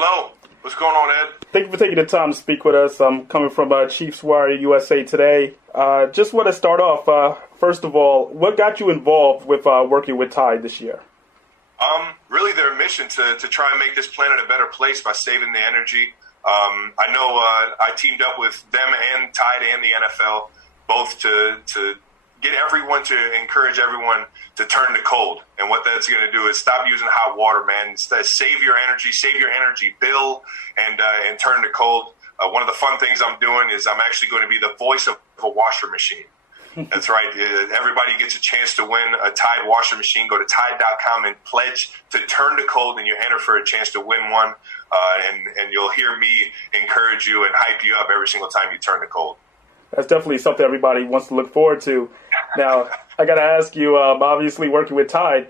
hello. What's going on, Ed? Thank you for taking the time to speak with us. I'm coming from Chiefs Wire USA Today. Just want to start off, first of all, what got you involved with working with Tide this year? Really their mission to try and make this planet a better place by saving the energy. I know I teamed up with them and Tide and the NFL both to get everyone, to encourage everyone to turn to cold. And what that's going to do is stop using hot water, man. Save your energy bill, and turn to cold. One of the fun things I'm doing is I'm actually going to be the voice of a washer machine. That's right. Everybody gets a chance to win a Tide washer machine. Go to Tide.com and pledge to turn to cold, and you enter for a chance to win one. And you'll hear me encourage you and hype you up every single time you turn to cold. That's definitely something everybody wants to look forward to. Now, I got to ask you, obviously working with Tide,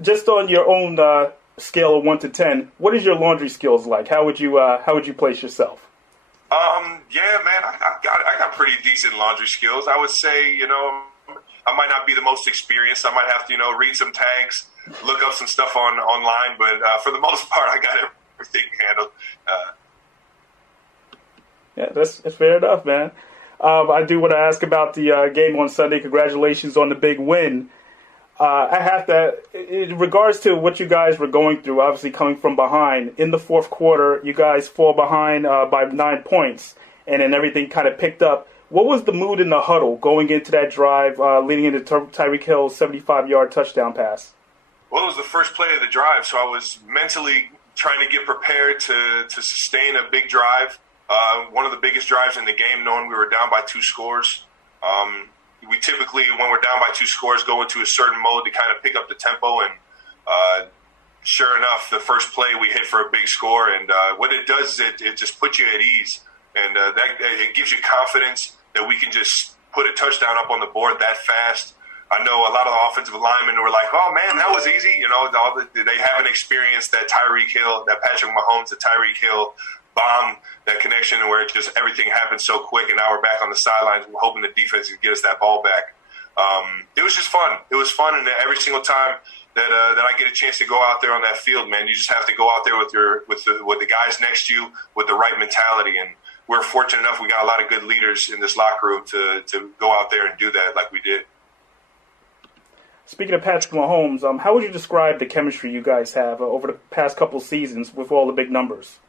just on your own scale of 1 to 10, what is your laundry skills like? How would you place yourself? Yeah, man, I got pretty decent laundry skills. I would say, I might not be the most experienced. I might have to, read some tags, look up some stuff online, but for the most part, I got everything handled. Yeah, that's fair enough, man. I do want to ask about the game on Sunday. Congratulations on the big win. I have to, in regards to what you guys were going through, obviously coming from behind, in the fourth quarter, you guys fall behind by 9 points, and then everything kind of picked up. What was the mood in the huddle going into that drive, leading into Tyreek Hill's 75-yard touchdown pass? Well, it was the first play of the drive, so I was mentally trying to get prepared to sustain a big drive. One of the biggest drives in the game, knowing we were down by 2 scores. We typically, when we're down by 2 scores, go into a certain mode to kind of pick up the tempo. And sure enough, the first play we hit for a big score. And what it does is it just puts you at ease. And it gives you confidence that we can just put a touchdown up on the board that fast. I know a lot of the offensive linemen were like, oh, man, that was easy. They haven't experienced that Tyreek Hill, that Patrick Mahomes, the Tyreek Hill bomb, that connection where it just everything happened so quick, and now we're back on the sidelines hoping the defense can get us that ball back. It was just fun. It was fun, and every single time that I get a chance to go out there on that field, man, you just have to go out there with the guys next to you with the right mentality. And we're fortunate enough we got a lot of good leaders in this locker room to go out there and do that like we did. Speaking of Patrick Mahomes, how would you describe the chemistry you guys have over the past couple seasons with all the big numbers?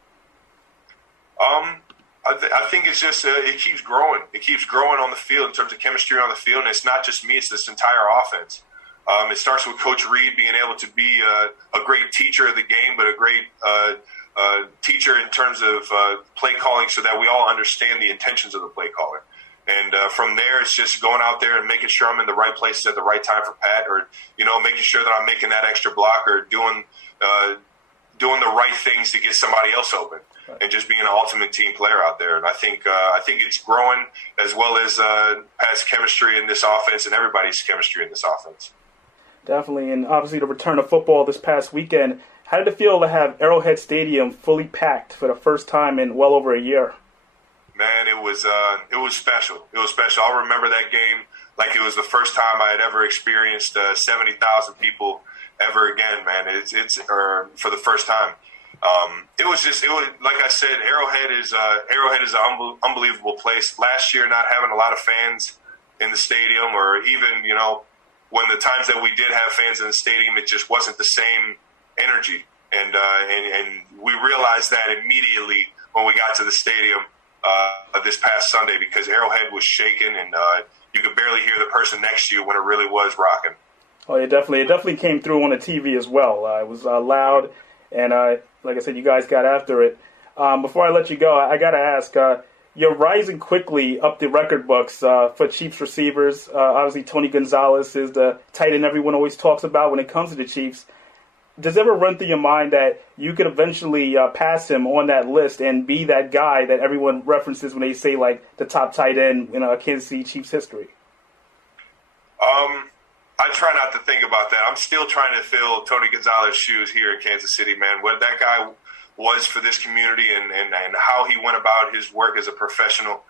I think it's just it keeps growing. It keeps growing on the field in terms of chemistry on the field, and it's not just me; it's this entire offense. It starts with Coach Reed being able to be a great teacher of the game, but a great teacher in terms of play calling, so that we all understand the intentions of the play caller. And from there, it's just going out there and making sure I'm in the right places at the right time for Pat, or making sure that I'm making that extra block, or doing the right things to get somebody else open. And just being an ultimate team player out there. And I think it's growing, as well as Pat's chemistry in this offense and everybody's chemistry in this offense. Definitely. And obviously the return of football this past weekend. How did it feel to have Arrowhead Stadium fully packed for the first time in well over a year? Man, it was special. It was special. I'll remember that game like it was the first time I had ever experienced 70,000 people ever again, man. It's for the first time. It was like I said, Arrowhead is an unbelievable place. Last year, not having a lot of fans in the stadium, or even, when the times that we did have fans in the stadium, it just wasn't the same energy. And we realized that immediately when we got to the stadium this past Sunday, because Arrowhead was shaking, and you could barely hear the person next to you when it really was rocking. Oh, it definitely came through on the TV as well. It was loud. And like I said, you guys got after it. Before I let you go, I got to ask, you're rising quickly up the record books for Chiefs receivers. Obviously, Tony Gonzalez is the tight end everyone always talks about when it comes to the Chiefs. Does it ever run through your mind that you could eventually pass him on that list and be that guy that everyone references when they say, like, the top tight end in Kansas City Chiefs history? I try not to think about that. I'm still trying to fill Tony Gonzalez's shoes here in Kansas City, man. What that guy was for this community and how he went about his work as a professional.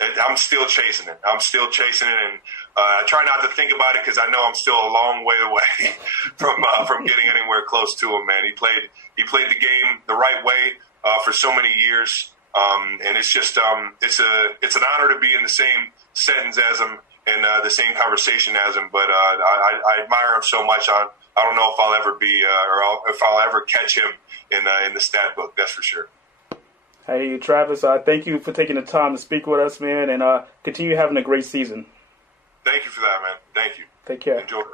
I'm still chasing it. And I try not to think about it because I know I'm still a long way away from getting anywhere close to him. Man, he played the game the right way for so many years, and it's just it's an honor to be in the same sentence as him and the same conversation as him. But I admire him so much. I don't know if I'll ever be if I'll ever catch him in the stat book. That's for sure. Hey, Travis, thank you for taking the time to speak with us, man, and continue having a great season. Thank you for that, man. Thank you. Take care. Enjoy it.